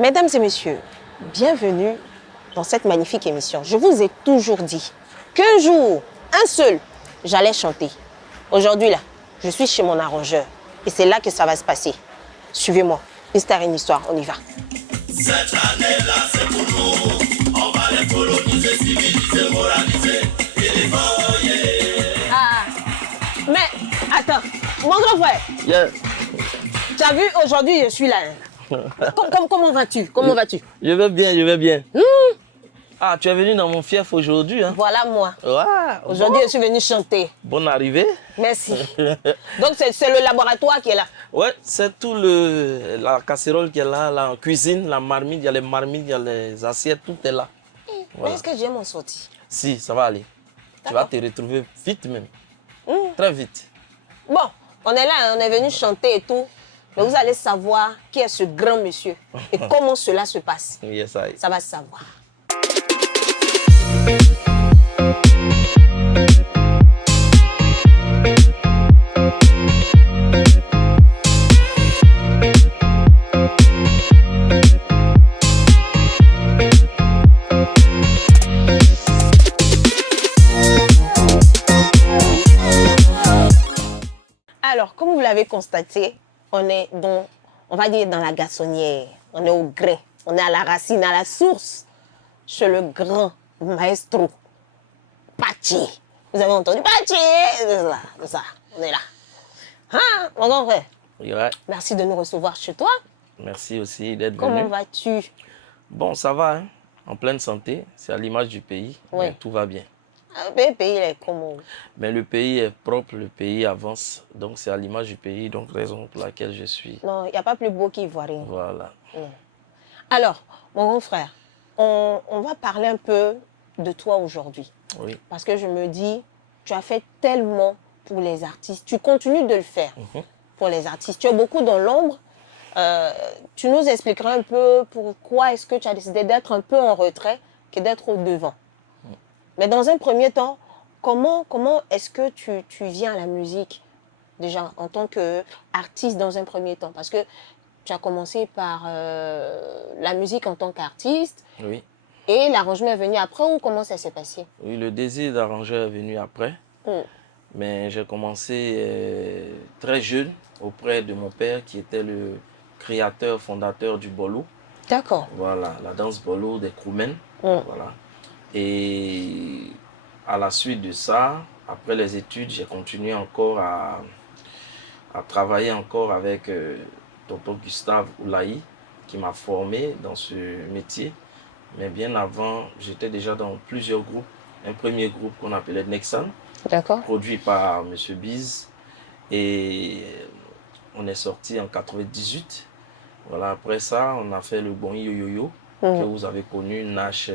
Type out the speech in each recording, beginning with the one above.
Mesdames et messieurs, bienvenue dans cette magnifique émission. Je vous ai toujours dit qu'un jour, un seul, j'allais chanter. Aujourd'hui, là, je suis chez mon arrangeur et c'est là que ça va se passer. Suivez-moi, une star, une histoire, on y va. Cette année-là, c'est pour nous. On va les coloniser, civiliser, moraliser et les voyer. Ah, mais attends, mon grand frère, Yeah. tu as vu, aujourd'hui, je suis là. Comment vas-tu? Comment vas-tu? Je vais bien, je vais bien. Ah, tu es venu dans mon fief aujourd'hui, hein? Voilà moi. Ouais. Aujourd'hui, je suis venue chanter. Bonne arrivée. Merci. Donc, c'est le laboratoire qui est là. Ouais, c'est tout la casserole qui est là, la cuisine, la marmite, il y a les marmites, il y a les assiettes, tout est là. Mais est-ce que je vais m'en sortir? Si, ça va aller. Tu vas te retrouver vite même. Très vite. Bon, on est là, hein, on est venu chanter et tout. Mais vous allez savoir qui est ce grand monsieur et comment cela se passe. Yes, I. Ça va se savoir. Alors, comme vous l'avez constaté, on est dans, on va dire dans la garçonnière, on est au gré, on est à la racine, à la source, chez le grand maestro Patchi. Vous avez entendu Patchi? C'est ça, on est là. Hein, mon grand frère, Ouais. merci de nous recevoir chez toi. Merci aussi d'être Comment venu. vas-tu? Bon, ça va, hein? En pleine santé. C'est à l'image du pays. Oui. Mais tout va bien. Le pays, il est comment? Mais le pays est propre, le pays avance. Donc c'est à l'image du pays, donc raison pour laquelle je suis. Non, il n'y a pas plus beau qu'Ivoirien. Voilà. Alors, mon grand frère, on va parler un peu de toi aujourd'hui. Oui. Parce que je me dis, tu as fait tellement pour les artistes. Tu continues de le faire pour les artistes. Tu es beaucoup dans l'ombre. Tu nous expliqueras un peu pourquoi est-ce que tu as décidé d'être un peu en retrait que d'être au devant. Mais dans un premier temps, comment est-ce que tu viens à la musique déjà en tant qu'artiste dans un premier temps? Parce que tu as commencé par la musique en tant qu'artiste. Oui. Et l'arrangement est venu après ou comment ça s'est passé? Oui, le désir d'arrangeur est venu après. Mm. Mais j'ai commencé très jeune auprès de mon père qui était le créateur, fondateur du bolo. D'accord. Voilà, la danse bolo des Kroumen. Mm. Voilà. Et à la suite de ça, après les études, j'ai continué encore à travailler encore avec tonton Gustave Oulaï qui m'a formé dans ce métier. Mais bien avant, j'étais déjà dans plusieurs groupes. Un premier groupe qu'on appelait Nexan, D'accord. produit par M. Biz. Et on est sorti en 98. Voilà, après ça, on a fait le bon yo-yo-yo que vous avez connu, Nash,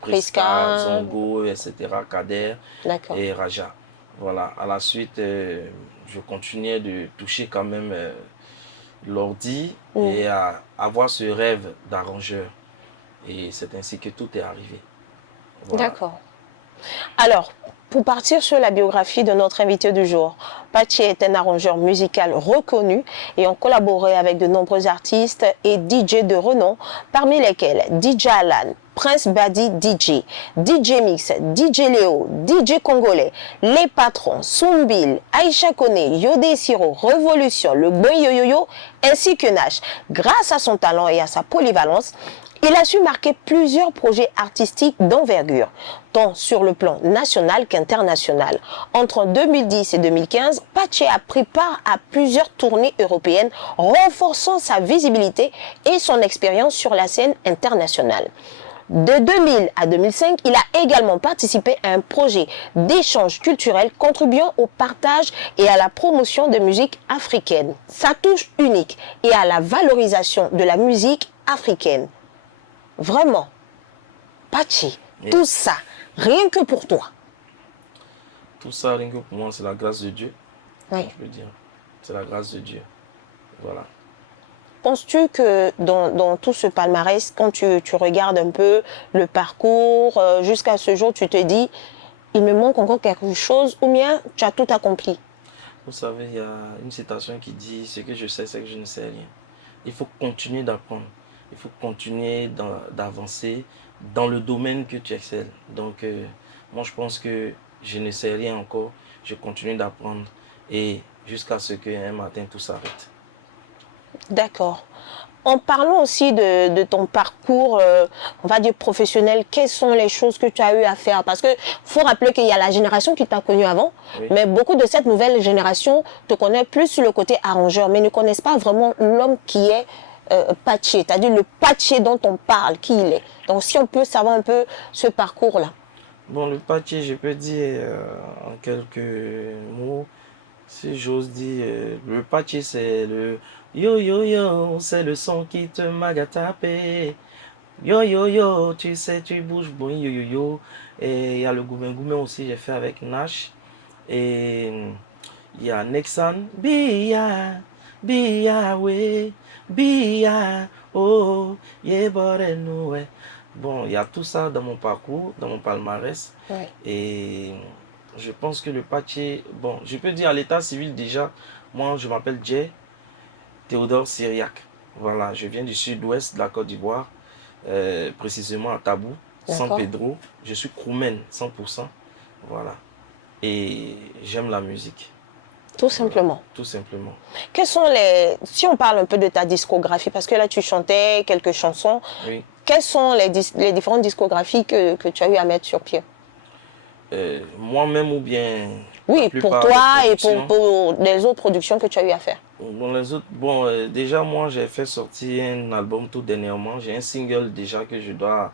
Priska, Zongo, etc., Kader D'accord. et Raja. Voilà, à la suite, je continuais de toucher quand même l'ordi et à avoir ce rêve d'arrangeur. Et c'est ainsi que tout est arrivé. Voilà. D'accord. Alors, pour partir sur la biographie de notre invité du jour, Patchi est un arrangeur musical reconnu et ont collaboré avec de nombreux artistes et DJ de renom, parmi lesquels DJ Alan, Prince Badi DJ, DJ Mix, DJ Léo, DJ Congolais, Les Patrons, Soumbil, Aïcha Kone, Yodé Siro, Révolution, Le Bon Yo-Yo-Yo, ainsi que Nash. Grâce à son talent et à sa polyvalence, il a su marquer plusieurs projets artistiques d'envergure, tant sur le plan national qu'international. Entre 2010 et 2015, Patchi a pris part à plusieurs tournées européennes, renforçant sa visibilité et son expérience sur la scène internationale. De 2000 à 2005, il a également participé à un projet d'échange culturel contribuant au partage et à la promotion de musique africaine. Sa touche unique et à la valorisation de la musique africaine. Vraiment, Patchi, tout ça, rien que pour toi. Tout ça, rien que pour moi, c'est la grâce de Dieu. Oui. Je peux dire. C'est la grâce de Dieu. Voilà. Penses-tu que dans tout ce palmarès, quand tu regardes un peu le parcours, jusqu'à ce jour, tu te dis, il me manque encore quelque chose ou bien tu as tout accompli? Vous savez, il y a une citation qui dit, ce que je sais, c'est que je ne sais rien. Il faut continuer d'apprendre. il faut continuer d'avancer dans le domaine que tu excelles. Donc, moi, je pense que je ne sais rien encore. Je continue d'apprendre et jusqu'à ce qu'un matin, tout s'arrête. D'accord. En parlant aussi de ton parcours, on va dire professionnel, quelles sont les choses que tu as eu à faire? Parce qu'il faut rappeler qu'il y a la génération qui t'a connu avant, Oui. mais beaucoup de cette nouvelle génération te connaît plus sur le côté arrangeur, mais ne connaissent pas vraiment l'homme qui est patché, c'est-à-dire le patché dont on parle, qui il est. Donc si on peut savoir un peu ce parcours-là. Bon, le patché, je peux dire en quelques mots, si j'ose dire, le patché, c'est le yo yo yo, c'est le son qui te m'a tapé. Yo yo yo, tu sais, tu bouges, bon yo yo yo. Et il y a le goumé aussi, j'ai fait avec Nash. Et il y a Nexan, Bia, Bia, ouais, Bia, oh, yeah, ouais. Bon, il y a tout ça dans mon parcours, dans mon palmarès. Ouais. Et je pense que le patché, bon, je peux dire à l'état civil déjà, moi je m'appelle Jay Théodore Syriac. Voilà, je viens du sud-ouest de la Côte d'Ivoire, précisément à Tabou, San Pedro. Je suis Kroumen, 100%. Voilà. Et j'aime la musique. Tout simplement. Voilà, tout simplement. Quels sont les... Si on parle un peu de ta discographie, parce que là tu chantais quelques chansons, Oui. quelles sont les différentes discographies que tu as eu à mettre sur pied? Moi-même ou bien... Oui, pour toi et pour les autres productions que tu as eu à faire. Bon, les autres, bon, déjà moi j'ai fait sortir un album tout dernièrement. J'ai un single déjà que je dois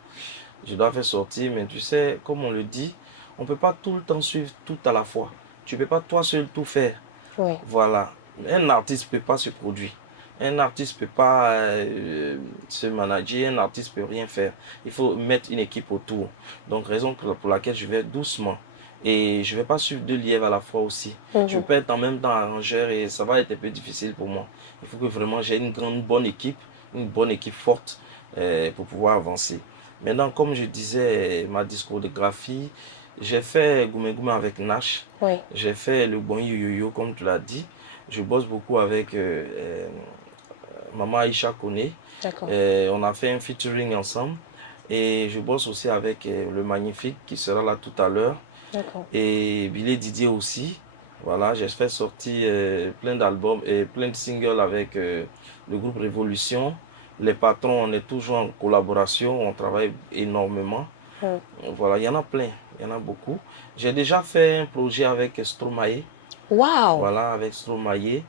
faire sortir. Mais tu sais, comme on le dit, on ne peut pas tout le temps suivre tout à la fois. Tu ne peux pas toi seul tout faire. Oui. Voilà. Un artiste ne peut pas se produire. Un artiste ne peut pas se manager. Un artiste ne peut rien faire. Il faut mettre une équipe autour. Donc, raison pour laquelle je vais doucement. Et je ne vais pas suivre deux lièvres à la fois aussi. Je peux être en même temps arrangeur et ça va être un peu difficile pour moi. Il faut que vraiment j'ai une bonne équipe forte pour pouvoir avancer. Maintenant, comme je disais, ma discographie, j'ai fait Goumé Goumé avec Nash. Oui. J'ai fait le bon yo-yo, comme tu l'as dit. Je bosse beaucoup avec Maman Aïcha Kone. On a fait un featuring ensemble. Et je bosse aussi avec le Magnifique qui sera là tout à l'heure. Et Billy Didier aussi. Voilà, j'ai fait sortir plein d'albums et plein de singles avec le groupe Révolution. Les patrons, on est toujours en collaboration, on travaille énormément. Voilà, il y en a plein, il y en a beaucoup. J'ai déjà fait un projet avec Stromae. Wow. Voilà, avec Stromae.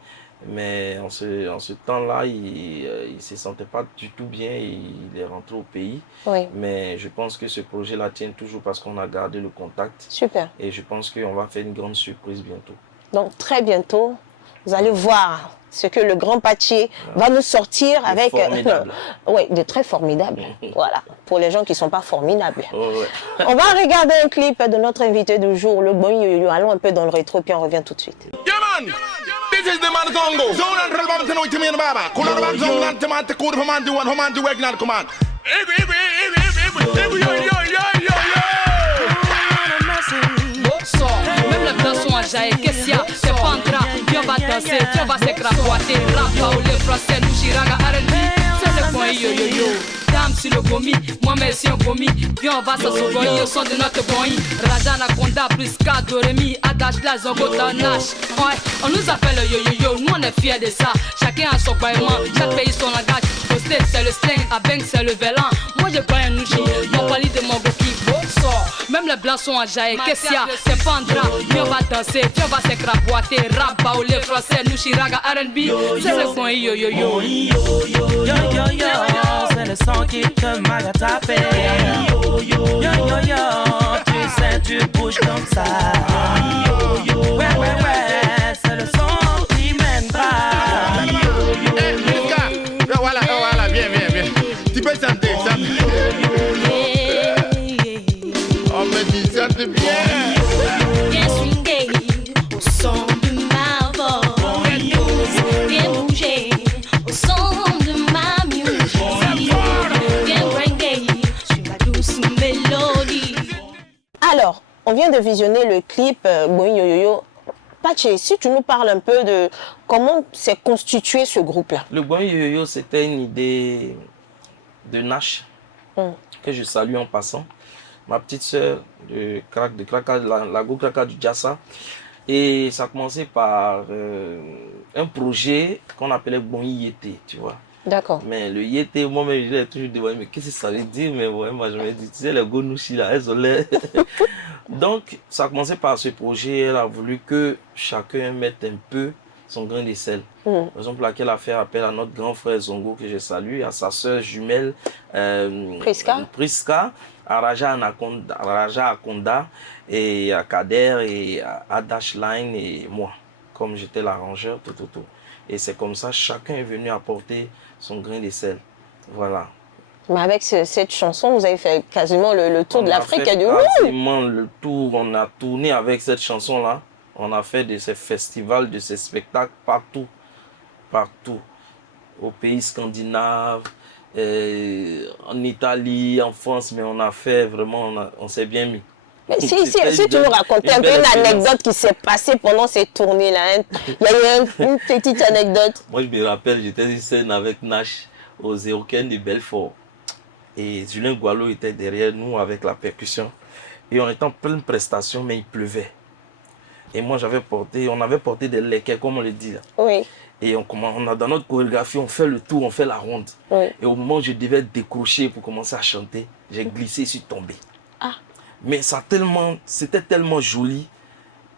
Mais en ce temps-là, il ne se sentait pas du tout bien. Il est rentré au pays. Oui. Mais je pense que ce projet-là tient toujours parce qu'on a gardé le contact. Super. Et je pense qu'on va faire une grande surprise bientôt. Donc très bientôt, vous allez voir ce que le grand Patché va nous sortir avec... oui, de très formidable. Voilà, pour les gens qui ne sont pas formidables. Oh, ouais. On va regarder un clip de notre invité du jour, le bon yo-yo. Allons un peu dans le rétro, puis on revient tout de suite. Yeah, man. This is the man Congo. Zone and relevant to know it to me and Baba. Kula the man zone and to man to code for man to one, for man to work not command. Même les blancs sont ajaillés, qu'est-ce qu'il y a? C'est pas en train, viens on va danser, viens on va s'écrapoiter. Rap, ou les français, nous chiraga, R&B, c'est le point yo yo yo. Dame sur le gomi, moi merci on gomi. Viens on va s'assouvir au son de notre boy. Raja Nakonda plus K Doremi, Adash la Zongo Nash. Ouais, on nous appelle yo yo yo, nous on est fiers de ça. Chacun a son baillement, chaque pays son langage. Au state c'est le slang, à Bank c'est le vélan. Moi je bois un nouchi, mon pali de mon goki. Même les blancs sont ajaillés, qu'est-ce qu'il y a? C'est pas un drap, viens on va danser, viens on va s'écrapoiter. Rap, ou les français, nous chiraga, R&B, c'est le point yo yo yo. Yo yo yo, c'est le son qui te m'a tapé. Yo yo yo, tu sais tu bouges comme ça. Ouais ouais ouais, c'est le son qui mènera. Voilà, bien. Tu peux chanter. On me dit chante bien. Bien swingé au son de ma voix. Bien bouger au son de ma musique. Bien bringuer sur ma douce mélodie. Alors, on vient de visionner le clip Boing Yo Yo Yo. Patché, si tu nous parles un peu de comment s'est constitué ce groupe-là. Le Boing Yo Yo, c'était une idée de Nash, que je salue en passant. Ma petite sœur de Kraka, la Go Kraka du Djassa. Et ça a commencé par un projet qu'on appelait Bon Yété, tu vois. D'accord. Mais le Yété, moi-même, je l'ai toujours demandé, mais qu'est-ce que ça veut dire? Mais ouais, moi, je me dis, tu sais, les Gonouchi, là, elles ont l'air. Donc, ça a commencé par ce projet. Elle a voulu que chacun mette un peu son grain de sel. Par exemple, laquelle a fait appel à notre grand frère Zongo, que je salue, à sa sœur jumelle Priska, à Raja Akonda, et à Kader, et à Dashline, et moi, comme j'étais l'arrangeur, tout. Et c'est comme ça, chacun est venu apporter son grain de sel. Voilà. Mais avec cette chanson, vous avez fait quasiment le tour de l'Afrique et du monde. Quasiment le tour, on a tourné avec cette chanson-là. On a fait de ces festivals, de ces spectacles partout. Au pays scandinave, en Italie, en France, mais on a fait vraiment, on s'est bien mis. Mais si tu nous racontais un peu une anecdote qui s'est passée pendant ces tournées-là, il y a eu une petite anecdote. Moi, je me rappelle, j'étais sur scène avec Nash aux Zérocaines de Belfort. Et Julien Gualo était derrière nous avec la percussion. Et on était en pleine prestation, mais il pleuvait. Et moi, on avait porté des lequets, comme on le dit. Là. Oui. Et dans notre chorégraphie, on fait le tour, on fait la ronde. Oui. Et au moment où je devais décrocher pour commencer à chanter, j'ai glissé et je suis tombé. Ah. Mais c'était tellement joli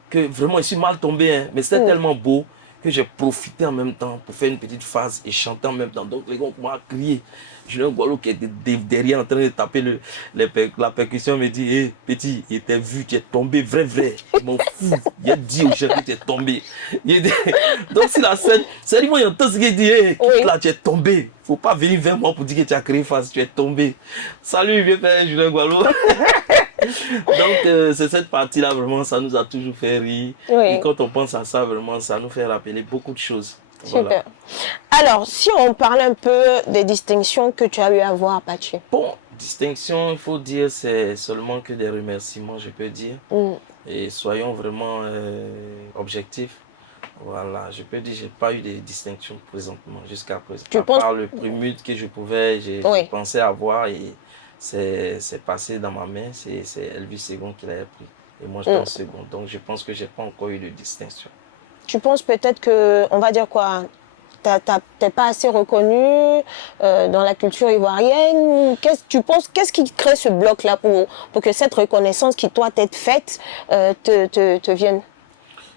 que vraiment, je suis mal tombé. Hein, mais c'était tellement beau que j'ai profité en même temps pour faire une petite phase et chanter en même temps. Donc les gars ont crié. Julien Gualo qui était derrière en train de taper la percussion me dit hey, petit, il t'a vu, tu es tombé, vrai. Je m'en fous. Il a dit au chef que tu es tombé. Donc c'est la scène. C'est lui, il entend ce qu'il dit hey, là, tu es tombé. Faut pas venir vers moi pour dire que tu as créé face, tu es tombé. Salut, vieux père Julien Gualo. Donc c'est cette partie-là, vraiment, ça nous a toujours fait rire. Oui. Et quand on pense à ça, vraiment, ça nous fait rappeler beaucoup de choses. Super. Voilà. Alors, si on parle un peu des distinctions que tu as eu à voir, Pachi. Bon, distinctions, il faut dire, c'est seulement que des remerciements, je peux dire. Et soyons vraiment objectifs. Voilà, je peux dire, j'ai pas eu de distinctions présentement, jusqu'à présent. À part le primut que je pouvais, j'ai pensé avoir et c'est passé dans ma main, c'est Elvis Second qui l'avait pris. Et moi, j'étais en second. Donc, je pense que j'ai pas encore eu de distinction. Tu penses peut-être que, on va dire quoi, t'es pas assez reconnu dans la culture ivoirienne? Qu'est-ce qui crée ce bloc-là pour que cette reconnaissance qui doit être faite te vienne?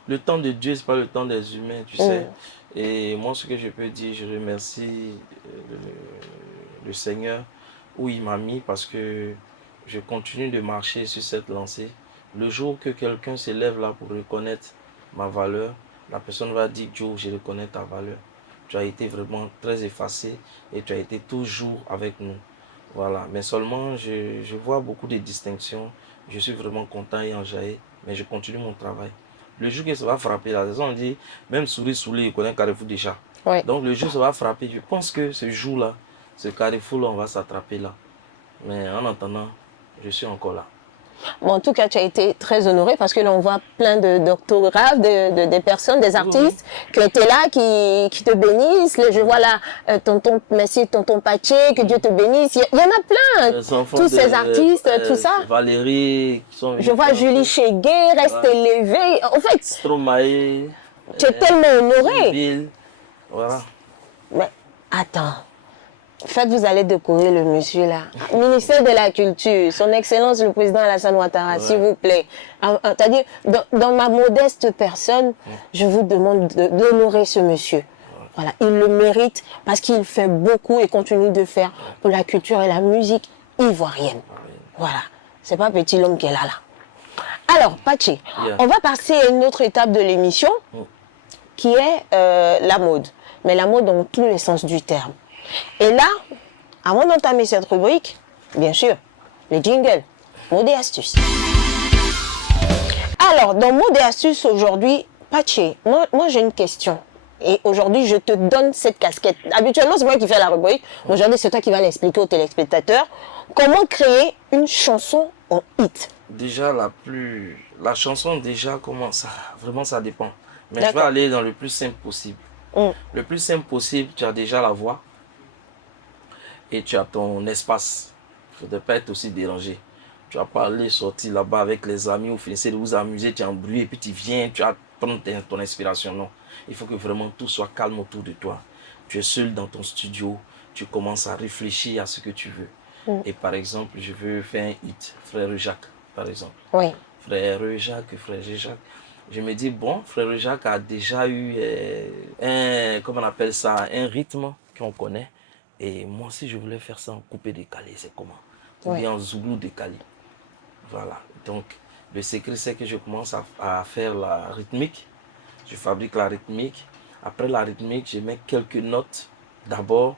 Le temps de Dieu, c'est pas le temps des humains, tu sais. Et moi, ce que je peux dire, je remercie le Seigneur où il m'a mis parce que je continue de marcher sur cette lancée. Le jour que quelqu'un se lève là pour reconnaître ma valeur, la personne va dire, Joe, je reconnais ta valeur. Tu as été vraiment très effacé et tu as été toujours avec nous. Voilà. Mais seulement, je vois beaucoup de distinctions. Je suis vraiment content et enjaillé, mais je continue mon travail. Le jour que ça va frapper, la raison, on dit, même Souris Soulé, il connaît Carrefour déjà. Ouais. Donc le jour ça va frapper, je pense que ce jour-là, ce Carrefour-là, on va s'attraper là. Mais en attendant, je suis encore là. Bon, en tout cas, tu as été très honoré parce que là, on voit plein d'orthographes, des personnes, des artistes qui étaient là, qui te bénissent. Je vois là, merci tonton Paché, que Dieu te bénisse. Il y en a plein, tous ces artistes, tout ça. Valérie, je vois Julie Cheguet, Reste élevée. En fait, Stromae, tu es tellement honoré. Bill, voilà. Mais attends. En fait, vous allez découvrir le monsieur là. Ministère de la Culture, son Excellence le Président Alassane Ouattara, s'il vous plaît. C'est-à-dire, dans ma modeste personne, je vous demande d'honorer ce monsieur. Voilà, il le mérite parce qu'il fait beaucoup et continue de faire pour la culture et la musique ivoirienne. Voilà, c'est pas petit l'homme qui est là. Alors, Pachi, on va passer à une autre étape de l'émission qui est la mode. Mais la mode dans tous les sens du terme. Et là, avant d'entamer cette rubrique, bien sûr, le jingle, mode et astuces. Alors, dans mode et astuces aujourd'hui, Pachi, moi j'ai une question. Et aujourd'hui, je te donne cette casquette. Habituellement, c'est moi qui fais la rubrique. Aujourd'hui, c'est toi qui vas l'expliquer aux téléspectateurs. Comment créer une chanson en hit? Déjà, la chanson, déjà, comment ça? Vraiment, ça dépend. Mais je vais aller dans le plus simple possible. Le plus simple possible, tu as déjà la voix. et tu as ton espace. Il ne faudrait pas être aussi dérangé. Tu vas pas aller sortir là-bas avec les amis, vous finissez de vous amuser, tu es embrouillé, et puis tu viens, tu vas prendre ton inspiration. Non, il faut que vraiment tout soit calme autour de toi. Tu es seul dans ton studio, tu commences à réfléchir à ce que tu veux. Et par exemple, je veux faire un hit, Frère Jacques, par exemple. Oui. Frère Jacques, Frère Jacques. Je me dis, bon, Frère Jacques a déjà eu comment on appelle ça, un rythme qu'on connaît. Et moi aussi, je voulais faire ça en coupé décalé, c'est comment? Ou bien en zoulou décalé. Voilà. Donc, le secret, c'est que je commence à faire la rythmique. Je fabrique la rythmique. Après la rythmique, je mets quelques notes d'abord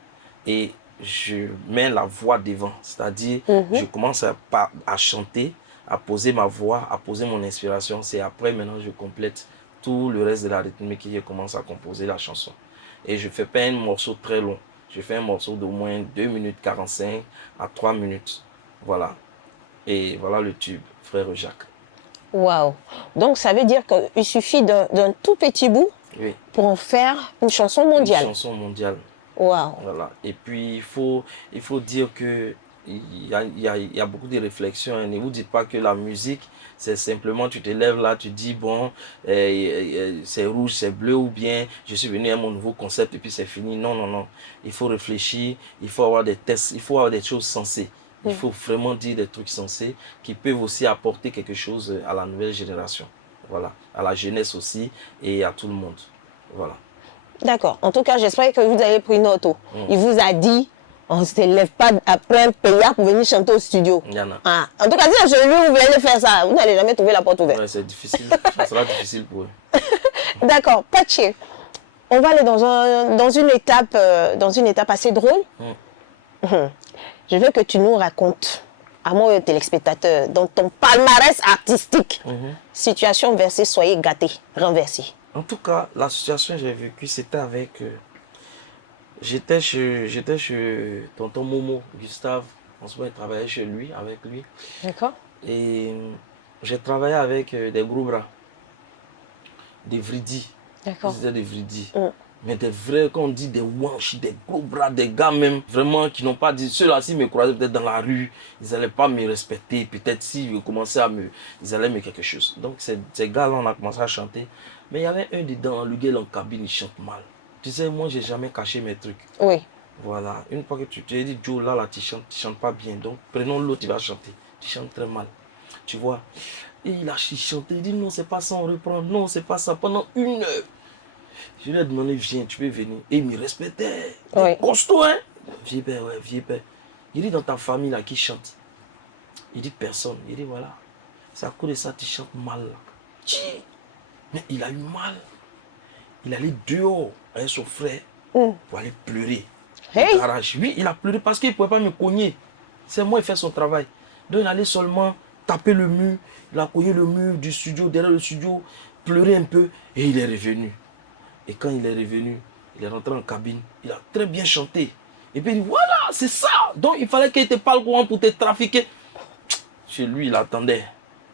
et je mets la voix devant. C'est-à-dire, je commence à chanter, à poser ma voix, à poser mon inspiration. C'est après, maintenant, je complète tout le reste de la rythmique et je commence à composer la chanson. Et je ne fais pas un morceau très long. Je fais un morceau d'au moins 2 minutes 45 à 3 minutes. Voilà. Et voilà le tube, Frère Jacques. Waouh. Donc, ça veut dire qu'il suffit d'un tout petit bout Oui. pour en faire une chanson mondiale. Une chanson mondiale. Waouh. Voilà. Et puis, il faut dire que il y a beaucoup de réflexions. Ne vous dites pas que la musique, c'est simplement, tu te lèves là, tu dis, bon, c'est rouge, c'est bleu, ou bien je suis venu à mon nouveau concept et puis c'est fini. Non, non, non. Il faut réfléchir, il faut avoir des tests, il faut avoir des choses sensées. Il faut vraiment dire des trucs sensés qui peuvent aussi apporter quelque chose à la nouvelle génération. Voilà. À la jeunesse aussi et à tout le monde. Voilà. D'accord. En tout cas, j'espère que vous avez pris note. Il vous a dit, on ne se lève pas après un payard pour venir chanter au studio. Il y en a. Ah. En tout cas, si chez lui, vous venez faire ça, vous n'allez jamais trouver la porte ouverte. Ouais, c'est difficile. Ça sera difficile pour eux. D'accord. Patché, on va aller dans une étape assez drôle. Je veux que tu nous racontes, à moi et aux téléspectateurs, dans ton palmarès artistique, situation versée, soyez gâtés, renversés. En tout cas, la situation que j'ai vécue, c'était avec... j'étais chez tonton Momo, Gustave. En ce moment, il travaillait chez lui, avec lui. D'accord. Et j'ai travaillé avec des gros bras, des vridis. D'accord. C'était des vridis. Mais des vrais, quand on dit des wanches, des gros bras, des gars même, vraiment qui n'ont pas dit, ceux-là, s'ils me croisaient peut-être dans la rue, ils n'allaient pas me respecter, peut-être s'ils commençaient ils allaient me quelque chose. Donc ces gars-là, on a commencé à chanter. Mais il y avait un dedans, le gars en cabine, il chante mal. Tu sais, moi, j'ai jamais caché mes trucs. Oui. Voilà, une fois que tu te dis, Joe, là, tu chantes pas bien, donc prenons l'autre, tu vas chanter. Tu chantes très mal, tu vois. Et il a chanté, il dit, non, c'est pas ça, on reprend, non, c'est pas ça, pendant 1 heure. Je lui ai demandé, viens, tu peux venir. Et il me respectait. Oui. Costaud, hein. Vieux père, ouais, vieux père. Il dit, dans ta famille, là, qui chante? Il dit, personne. Il dit, voilà, c'est à cause de ça, tu chantes mal. Là. Mais il a eu mal. Il allait dehors avec son frère pour aller pleurer. Hey. Au garage. Oui, il a pleuré parce qu'il ne pouvait pas me cogner. C'est moi qui fais son travail. Donc il allait seulement taper le mur. Il a cogné le mur du studio, derrière le studio, pleurer un peu et il est revenu. Et quand il est revenu, il est rentré en cabine. Il a très bien chanté. Et puis il dit, voilà, c'est ça. Donc il fallait qu'il ne te parle courant pour te trafiquer. Chez lui, il attendait.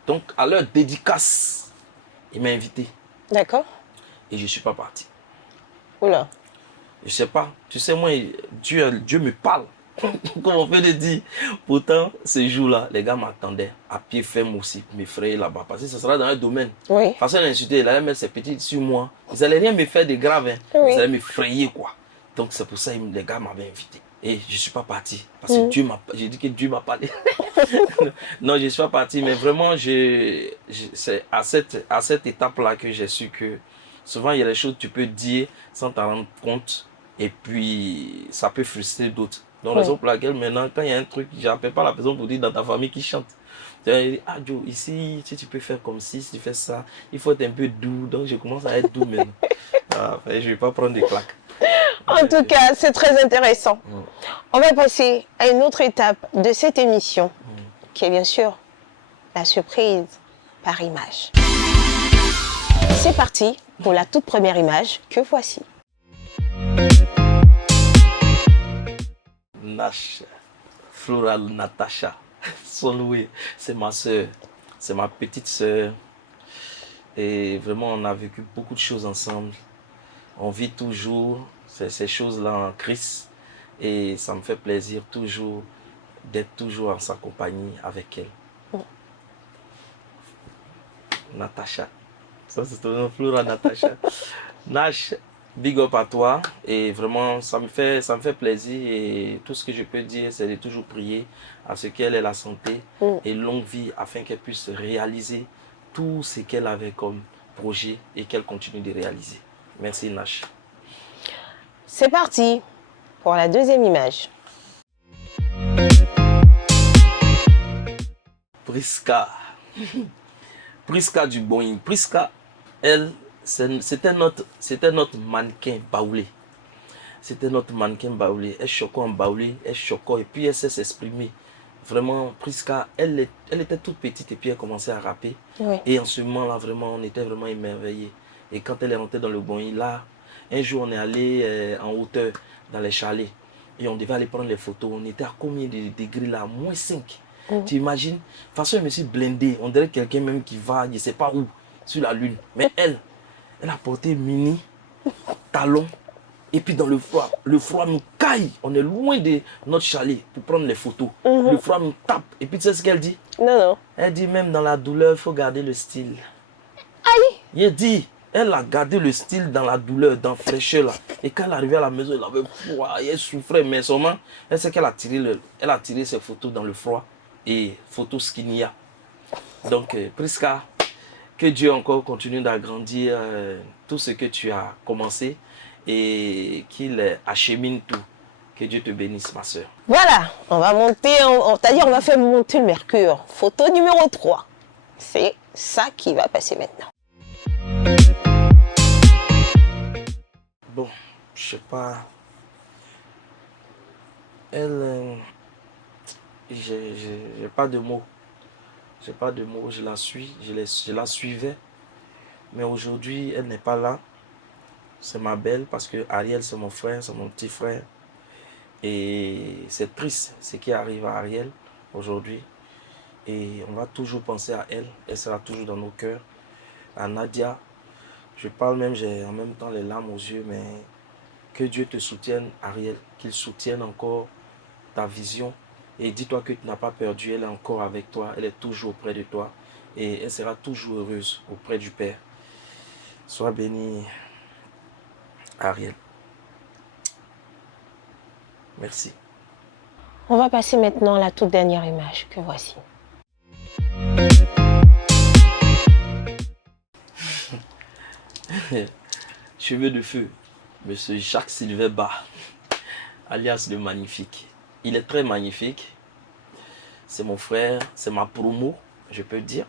Donc à leur dédicace, il m'a invité. D'accord. Et je ne suis pas parti. Oula. Je ne sais pas. Tu sais, moi, Dieu me parle. Comme on peut le dire. Pourtant, ce jour-là, les gars m'attendaient à pied ferme aussi, mes frères là-bas. Parce que ce sera dans un domaine. Oui. Parce que l'insulté, il allait mettre ses petites sur moi. Ils n'allaient rien me faire de grave. Hein. Oui. Ils allaient me frayer, quoi. Donc, c'est pour ça que les gars m'avaient invité. Et je ne suis pas parti. Parce que j'ai dit que Dieu m'a parlé. Non, je ne suis pas parti. Mais vraiment, c'est à cette étape-là que j'ai su que souvent, il y a des choses que tu peux dire sans t'en rendre compte. Et puis, ça peut frustrer d'autres. Donc, raison pour laquelle maintenant, quand il y a un truc, je n'appelle pas la personne pour dire dans ta famille qui chante. Il dit, ah Joe, ici, si tu peux faire comme si tu fais ça, il faut être un peu doux. Donc, je commence à être doux maintenant. Je ne vais pas prendre des claques. En tout cas, c'est très intéressant. On va passer à une autre étape de cette émission, qui est bien sûr la surprise par image. C'est parti pour la toute première image que voici. Nash, Floral Natacha, Sonoué, c'est ma soeur, c'est ma petite soeur. Et vraiment, on a vécu beaucoup de choses ensemble. On vit toujours ces choses-là en Christ. Et ça me fait plaisir toujours d'être toujours en sa compagnie avec elle. Natacha. Ça, c'est ton nom, Flora Natacha. Nash, big up à toi. Et vraiment, ça me fait plaisir. Et tout ce que je peux dire, c'est de toujours prier à ce qu'elle ait la santé et longue vie afin qu'elle puisse réaliser tout ce qu'elle avait comme projet et qu'elle continue de réaliser. Merci, Nash. C'est parti pour la deuxième image. Priska. Priska du Boeing. Priska, elle, c'était notre mannequin baoulé. C'était notre mannequin baoulé. Elle choquait en baoulé, elle choquait et puis elle sait s'exprimer. Vraiment, Priska, elle était toute petite et puis elle commençait à rapper. Oui. Et en ce moment-là, vraiment, on était vraiment émerveillés. Et quand elle est rentrée dans le Boeing, là, un jour, on est allé en hauteur dans les chalets. Et on devait aller prendre les photos. On était à combien de degrés là? -5. Tu imagines? De toute façon, je me suis blindé. On dirait quelqu'un même qui va, je ne sais pas où, sur la lune. Mais elle a porté mini, talons. Et puis dans le froid nous caille. On est loin de notre chalet pour prendre les photos. Le froid nous tape. Et puis tu sais ce qu'elle dit? Non. Elle dit même dans la douleur, il faut garder le style. Aïe! Il dit, elle a gardé le style dans la douleur, dans la fraîcheur là. Et quand elle arrivait à la maison, elle avait froid, elle souffrait. Mais seulement, elle sait qu'elle a tiré ses photos dans le froid. Et photos skinny. Donc, Priska, que Dieu encore continue d'agrandir tout ce que tu as commencé et qu'il achemine tout. Que Dieu te bénisse, ma soeur. Voilà, on va monter, c'est-à-dire on va faire monter le mercure. Photo numéro 3. C'est ça qui va passer maintenant. Bon, je sais pas. Elle... j'ai pas de mots. J'ai pas de mots, je la suis, je la suivais. Mais aujourd'hui, elle n'est pas là. C'est ma belle parce que Ariel, c'est mon frère, c'est mon petit frère. Et c'est triste ce qui arrive à Ariel aujourd'hui. Et on va toujours penser à elle. Elle sera toujours dans nos cœurs. À Nadia, je parle même, j'ai en même temps les larmes aux yeux, mais que Dieu te soutienne, Ariel. Qu'il soutienne encore ta vision. Et dis-toi que tu n'as pas perdu, elle est encore avec toi, elle est toujours auprès de toi. Et elle sera toujours heureuse auprès du Père. Sois béni, Ariel. Merci. On va passer maintenant à la toute dernière image que voici. Cheveux de feu, monsieur Jacques Sylvain Bas, alias le magnifique. Il est très magnifique. C'est mon frère, c'est ma promo, je peux dire.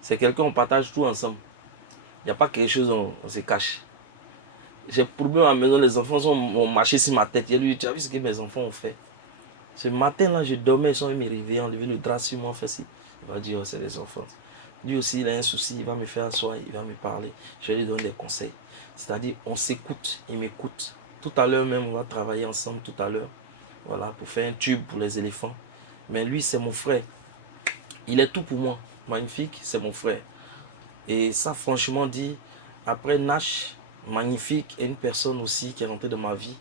C'est quelqu'un, on partage tout ensemble. Il n'y a pas quelque chose, on se cache. J'ai problème à la maison, les enfants ont marché sur ma tête. J'ai lui dit, tu as vu ce que mes enfants ont fait? Ce matin-là, je dormais, ils sont me réveillés, enlevé le drap sur moi, fait ci. Il va dire, oh, c'est les enfants. Lui aussi, il a un souci, il va me faire asseoir, il va me parler. Je vais lui donner des conseils. C'est-à-dire, on s'écoute, il m'écoute. Tout à l'heure même, on va travailler ensemble tout à l'heure. Voilà, pour faire un tube pour les éléphants. Mais lui, c'est mon frère. Il est tout pour moi. Magnifique, c'est mon frère. Et ça, franchement dit, après Nash, magnifique, et une personne aussi qui est rentrée dans ma vie.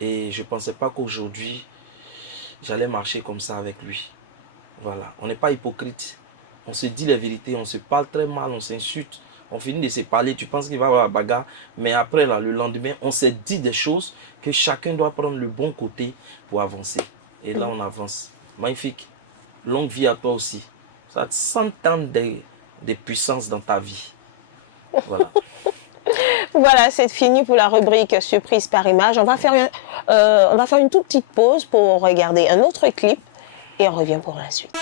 Et je ne pensais pas qu'aujourd'hui, j'allais marcher comme ça avec lui. Voilà, on n'est pas hypocrite. On se dit la vérité, on se parle très mal, on s'insulte. On finit de se parler, tu penses qu'il va y avoir la bagarre. Mais après, là, le lendemain, on s'est dit des choses que chacun doit prendre le bon côté pour avancer. Et là, on avance. Magnifique. Longue vie à toi aussi. Ça te 100 ans de puissance dans ta vie. Voilà. Voilà, c'est fini pour la rubrique surprise par image. On va faire une toute petite pause pour regarder un autre clip et on revient pour la suite.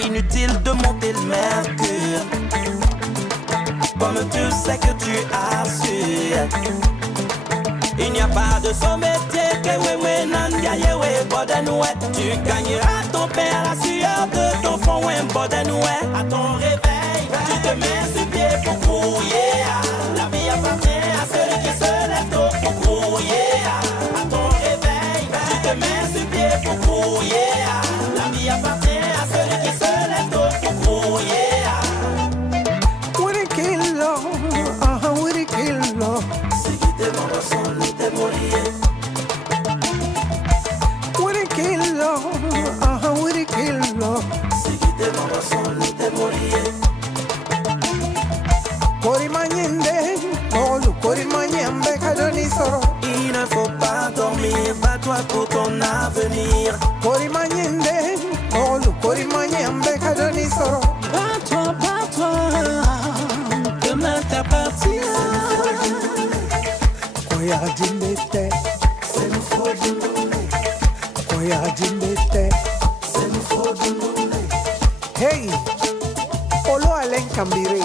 Inutile de monter le mercure, comme tu sais que tu as su. Il n'y a pas de son métier que wewe nandia yewe bodenoué. Tu gagneras ton pain à la sueur de ton front, ouais bodenoué. À ton réveil, tu tu te mets sur pied pour courir. La vie appartient à celui qui se lève tôt pour courir. À ton réveil, tu te mets sur pied pour courir. La vie appartient à celui qui se lève tôt pour courir. With a killer, with a killer. Si tu t'es mort son lit, t'es mourir. With a killer, with a killer. Si tu t'es mort son lit, t'es mourir. Korimanyende, olu korimanyembe kadonisoro. Il ne faut pas dormir, bats-toi pour ton avenir. Korimanyende, olu korimanyembe kadonisoro. Bats-toi, demain t'appartient. Koya jimbete, C'est nous faut du monde, koya jimbete. c'est nous faut du monde. Hey, olo alen kambire.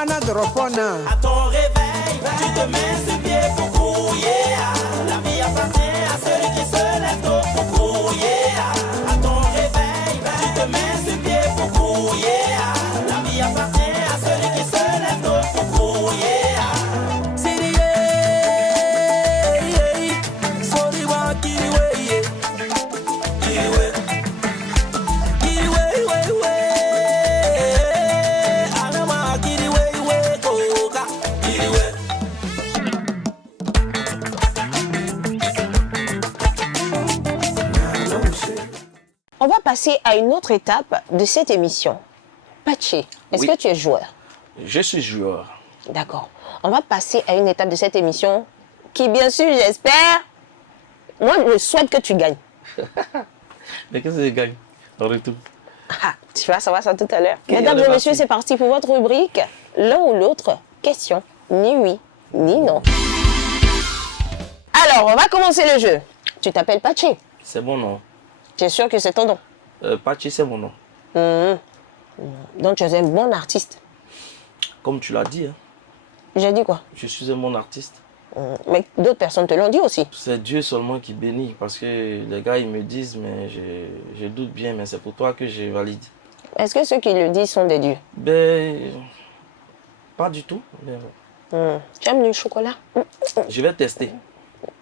Anadropona. À ton réveil, tu te mets sur pied pour courir. La vie appartient à celui qui se lève tôt pour courir. À ton réveil, tu te mets sur pied pour courir. La vie appartient à celui qui se lève tôt pour courir. On va passer à une autre étape de cette émission. Patchy, est-ce Oui. que tu es joueur? Je suis joueur. D'accord. On va passer à une étape de cette émission qui, bien sûr, j'espère, moi, je souhaite que tu gagnes. Mais qu'est-ce que je gagne en retour? Ah, tu vas savoir ça tout à l'heure. Ok, Mesdames on est et messieurs, parti. c'est parti pour votre rubrique. L'un ou l'autre, question, ni oui, ni non. Alors, on va commencer le jeu. Tu t'appelles Patchy. C'est mon nom. Tu es sûr que c'est ton nom? Patchy, c'est mon nom. Donc, tu es un bon artiste. Comme tu l'as dit, hein, J'ai dit quoi? je suis un bon artiste. Mais d'autres personnes te l'ont dit aussi. C'est Dieu seulement qui bénit. Parce que les gars, ils me disent, mais je doute bien, mais c'est pour toi que je valide. Est-ce que ceux qui le disent sont des dieux? Ben, pas du tout. Mais bon. Tu aimes le chocolat? Je vais tester.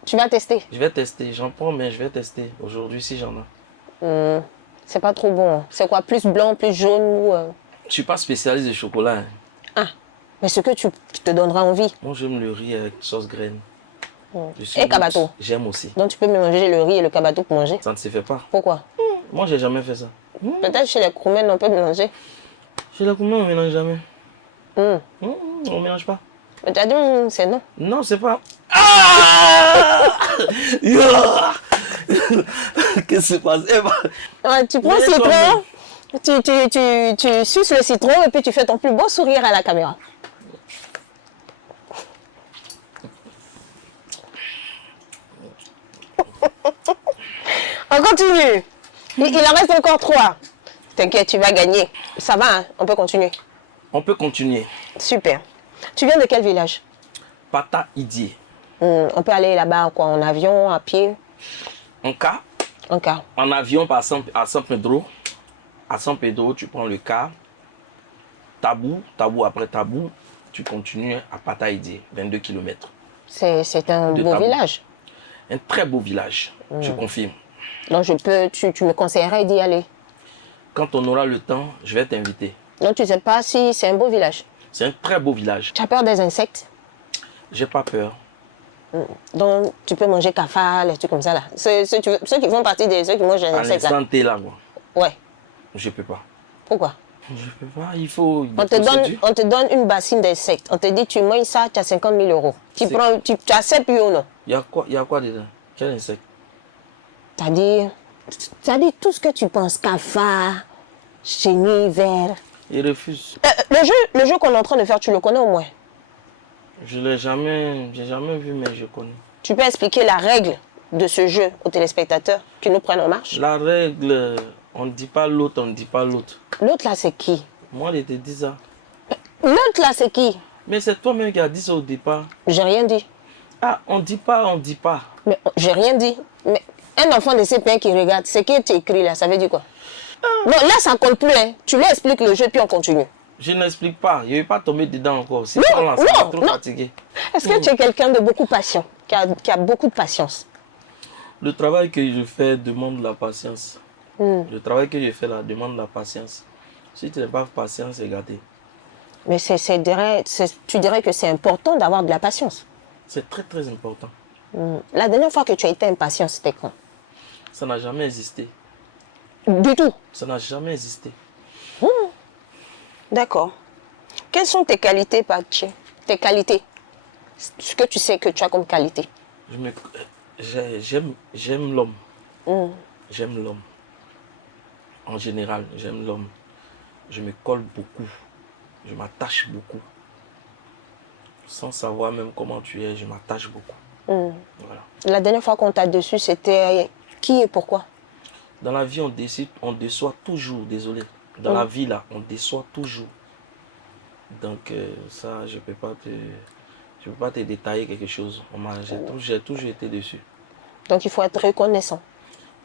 Tu vas tester. Je vais tester. J'en prends, mais je vais tester. Aujourd'hui, si j'en ai. C'est pas trop bon. C'est quoi? Plus blanc, plus jaune ou... Je suis pas spécialiste de chocolat. Hein. Ah, mais ce que tu te donneras envie. Moi, j'aime le riz avec sauce graine. Je suis Et roots. cabato. J'aime aussi. Donc tu peux mélanger le riz et le cabato pour manger. Ça ne se fait pas. Pourquoi? Moi, j'ai jamais fait ça. Peut-être chez les Kroumen, on peut mélanger. Chez la commune, on mélange jamais. Hum. On mélange pas. Mais tu as dit, c'est non. Non, c'est pas. Ah! Ya! Qu'est-ce qui se passe? Eh ben, Ouais, tu prends le Mais citron, tu suces le citron et puis tu fais ton plus beau sourire à la caméra. On continue. Il en reste encore 3. T'inquiète, tu vas gagner. Ça va, hein? On peut continuer. on peut continuer. Super. Tu viens de quel village? Pata Idié. On peut aller là-bas quoi, en avion, à pied, En cas, en car. en avion à San Pedro. À San Pedro, tu prends le car. Tabou après Tabou, tu continues à Pata Idié, 22 km. C'est un De beau Tabou. village. Un très beau village, je confirme. Donc tu me conseillerais d'y aller. Quand on aura le temps, je vais t'inviter. Donc tu ne sais pas si c'est un beau village. C'est un très beau village. Tu as peur des insectes? J'ai pas peur. Donc tu peux manger cafard, les trucs comme ça là. Ceux qui font partie des ceux qui mangent des À insectes là. l'instant T là, moi, Ouais. je peux pas. Pourquoi? Je peux pas, il faut. On te donne une bassine d'insectes. On te dit tu manges ça, tu as 50 000 euros. Tu C'est- prends, tu acceptes oui ou non? Il y a quoi dedans? Quel insecte? T'as dit tout ce que tu penses. Cafard, chenille, verre. Il refuse. Le jeu qu'on est en train de faire, tu le connais au moins? Je l'ai jamais, j'ai jamais vu, mais je connais. Tu peux expliquer la règle de ce jeu aux téléspectateurs qui nous prennent en marche? La règle, on ne dit pas l'autre, on ne dit pas l'autre. L'autre là, c'est qui? Moi, je te dis ça. L'autre là, c'est qui? Mais c'est toi-même qui as dit ça au départ. J'ai rien dit. Ah, on dit pas, on dit pas. Mais j'ai rien dit. Mais un enfant de ces pays qui regarde, c'est qui tu écrit là, ça veut dire quoi? Non, là, ça compte plus. Hein. Tu lui expliques le jeu, puis on continue. Je n'explique pas. Je ne vais pas tomber dedans encore. C'est trop là, ça m'a trop fatigué. Est-ce que tu es quelqu'un de beaucoup patient, qui a beaucoup de patience? Le travail que je fais demande la patience. Le travail que je fais là demande la patience. Si tu n'es pas patient, c'est gâté. Mais tu dirais que c'est important d'avoir de la patience. C'est très très important. La dernière fois que tu as été impatient, c'était quand? Ça n'a jamais existé. Du tout. Ça n'a jamais existé. D'accord. Quelles sont tes qualités, Patchi? Tes qualités. Ce que tu sais que tu as comme qualité. J'aime l'homme. J'aime l'homme. En général, j'aime l'homme. Je me colle beaucoup. Je m'attache beaucoup. Sans savoir même comment tu es, je m'attache beaucoup. Voilà. La dernière fois qu'on t'a dessus, c'était qui et pourquoi? Dans la vie, on déçoit toujours, désolé. Dans la vie, là, on déçoit toujours. Donc, ça, je ne peux pas te détailler quelque chose. J'ai toujours été dessus. Donc, il faut être reconnaissant.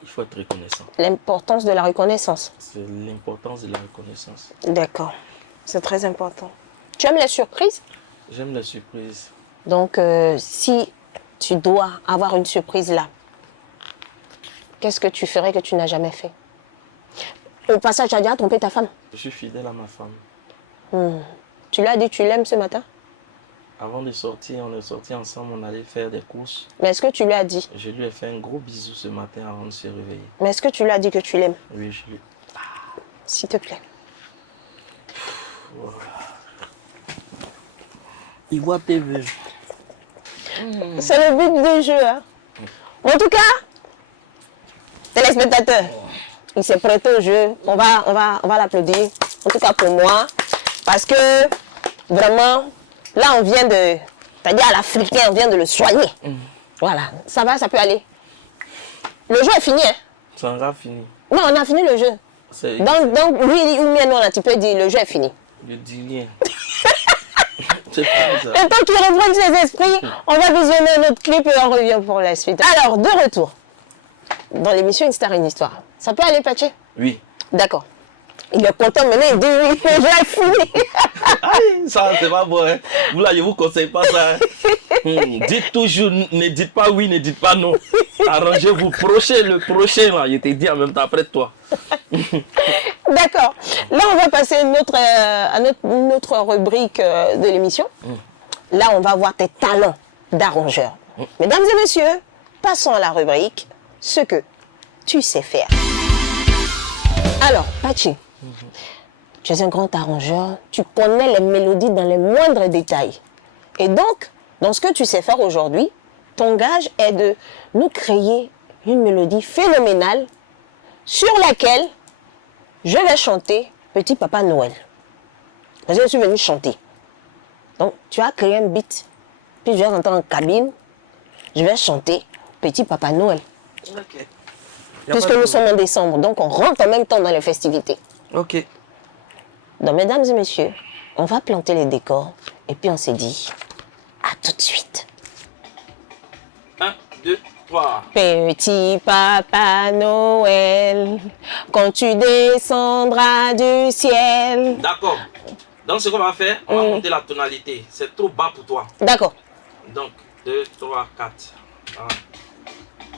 Il faut être reconnaissant. L'importance de la reconnaissance. C'est l'importance de la reconnaissance. D'accord. C'est très important. Tu aimes les surprises? J'aime les surprises. Donc, si tu dois avoir une surprise là, qu'est-ce que tu ferais que tu n'as jamais fait? Au passage, tu as déjà trompé ta femme? Je suis fidèle à ma femme. Tu lui as dit que tu l'aimes ce matin? Avant de sortir, on est sortis ensemble, on allait faire des courses. Mais est-ce que tu lui as dit? Je lui ai fait un gros bisou ce matin avant de se réveiller. Mais est-ce que tu lui as dit que tu l'aimes? Oui, je lui. S'il te plaît. Voilà. Iwa TV. C'est le but du jeu. Hein? En tout cas, téléspectateurs, il s'est prêté au jeu. On va l'applaudir. En tout cas pour moi. Parce que vraiment, là on vient de, c'est-à-dire à l'Africain, on vient de le soigner. Voilà, ça va, ça peut aller. Le jeu est fini. Hein? Ça en a fini. Non, on a fini le jeu. Donc lui ou bien non, là, tu peux dire le jeu est fini. Je dis rien. C'est pas ça. Le temps qu'il reprenne ses esprits, on va visionner un autre clip et on revient pour la suite. Alors, de retour dans l'émission Une Star, une Histoire. Ça peut aller, Patchi? Oui. D'accord. Il est content maintenant, il dit oui, le jeu est fini. Aïe, ça, c'est pas bon. Hein. Vous là, je vous conseille pas ça. Hein. Dites toujours, ne dites pas oui, ne dites pas non. Arrangez-vous. Le prochain, là, je te dis en même temps après toi. D'accord. Là, on va passer à une autre rubrique de l'émission. Là, on va voir tes talents d'arrangeur. Mesdames et messieurs, passons à la rubrique « Ce que tu sais faire ». Alors, Patchi, tu es un grand arrangeur, tu connais les mélodies dans les moindres détails. Et donc, dans ce que tu sais faire aujourd'hui, ton gage est de nous créer une mélodie phénoménale sur laquelle je vais chanter Petit Papa Noël. Parce que je suis venue chanter. Donc, tu as créé un beat, puis je vais rentrer en cabine, je vais chanter Petit Papa Noël. Ok. Puisque nous sommes en décembre, donc on rentre en même temps dans les festivités. Ok. Donc, mesdames et messieurs, on va planter les décors et puis on se dit à tout de suite. 1, 2, 3. Petit Papa Noël, quand tu descendras du ciel. D'accord. Donc, ce qu'on va faire, on va monter la tonalité. C'est trop bas pour toi. D'accord. Donc, 2, 3, 4.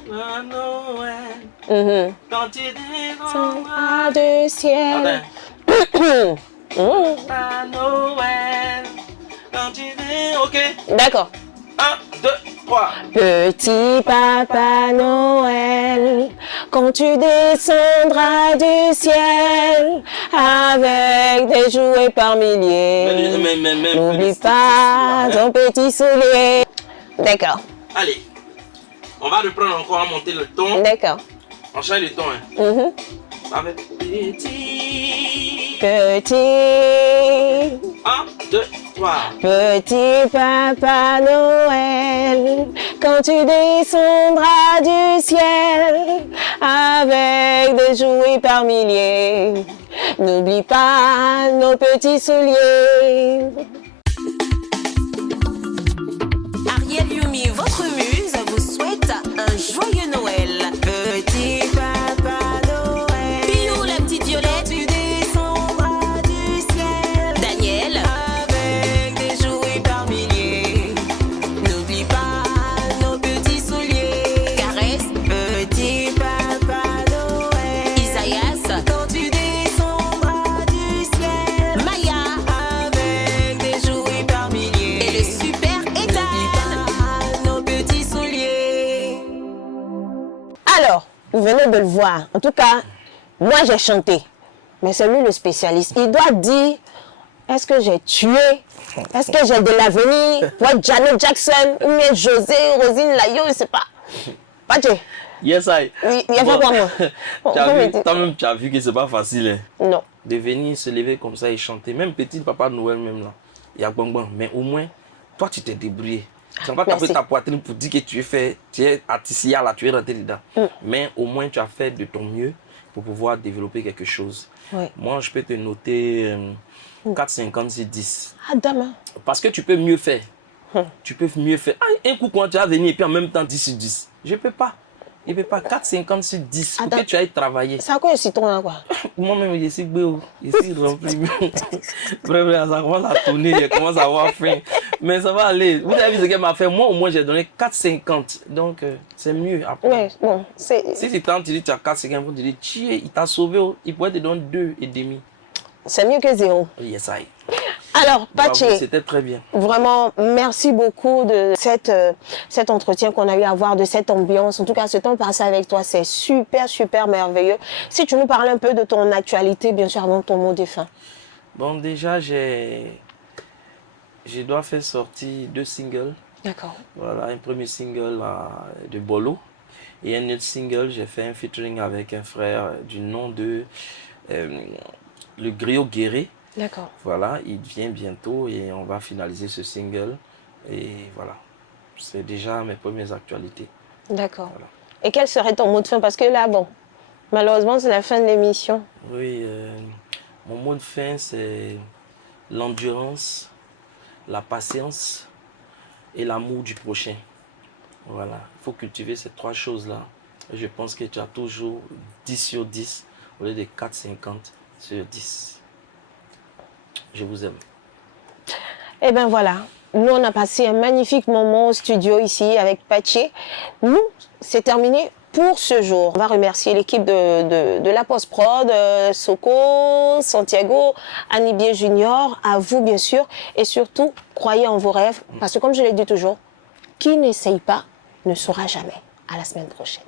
À Noël, quand tu descendras Du ciel. à Noël, quand tu descendras. Ok. D'accord. 1, 2, 3. Petit Papa Noël, quand tu descendras du ciel avec des jouets par milliers, n'oublie pas ton petit soulier. D'accord. Allez, on va reprendre encore, on va monter le ton. D'accord. On change le ton. Hein. Avec petit. Petit. 1, 2, 3. Petit Papa Noël, quand tu descendras du ciel avec des jouets par milliers, n'oublie pas nos petits souliers. Ariel Yumi, votre muse, vous souhaite un joyeux Noël. Petit Papa Noël, Piou la petite violette, tu descendras du ciel. vous venez de le voir. En tout cas, moi j'ai chanté. Mais c'est lui le spécialiste. Il doit dire, est-ce que j'ai tué? Est-ce que j'ai de l'avenir pour être Janet Jackson ou bien José, Rosine Layo, je ne sais pas. Patché. Yes, I. Oui, il y a pas pour moi. Toi-même, tu as vu que c'est pas facile. Hein. Non. De venir se lever comme ça et chanter. Même petit papa de Noël, même là. Il y a bonbon. Mais au moins, toi, tu t'es débrouillé. Tu n'as pas tapé ta poitrine pour dire que tu es artiste là, tu es rentré dedans. Mais au moins, tu as fait de ton mieux pour pouvoir développer quelque chose. Oui. Moi, je peux te noter 4,50 sur 10. Ah, dame. Parce que tu peux mieux faire. Tu peux mieux faire. Ah, un coup, quand tu vas venir et puis en même temps 10 sur 10. Je ne peux pas. Je ne peux pas. 4,50 sur 10. Pour que tu ailles travailler. C'est à quoi le citron là, quoi? Moi-même, je suis beau. Je suis rempli. Vraiment, ça commence à tourner. Je commence à avoir faim. Mais ça va aller. Vous avez vu ce qu'elle m'a fait. Moi, au moins, j'ai donné 4,50. Donc, c'est mieux. Après. Oui, bon. Si tu tentes, tu dis tu as 4,50, tu dis tiens, il t'a sauvé. Il pourrait te donner 2,5. C'est mieux que zéro. Yes, I. Alors, Patché, c'était très bien. Vraiment, merci beaucoup de cet entretien qu'on a eu à avoir, de cette ambiance. En tout cas, ce temps passé avec toi, c'est super, super merveilleux. Si tu nous parles un peu de ton actualité, bien sûr, avant ton mot de fin. Bon, déjà, je dois faire sortir 2 singles. D'accord. Voilà, un premier single de Bolo. Et un autre single, j'ai fait un featuring avec un frère du nom de Le Griot Guéré. D'accord. Voilà, il vient bientôt et on va finaliser ce single. Et voilà, c'est déjà mes premières actualités. D'accord. Voilà. Et quel serait ton mot de fin? Parce que là, bon, malheureusement, c'est la fin de l'émission. Oui, mon mot de fin, c'est l'endurance, la patience et l'amour du prochain. Voilà, il faut cultiver ces 3 choses-là. Et je pense que tu as toujours 10 sur 10 au lieu de 4,50 sur 10. Je vous aime. Eh bien voilà, nous on a passé un magnifique moment au studio ici avec Patché. Nous, c'est terminé pour ce jour. On va remercier l'équipe de la post-prod, Soko, Santiago, Anibier Junior, à vous bien sûr. Et surtout, croyez en vos rêves. Parce que comme je l'ai dit toujours, qui n'essaye pas ne saura jamais. À la semaine prochaine.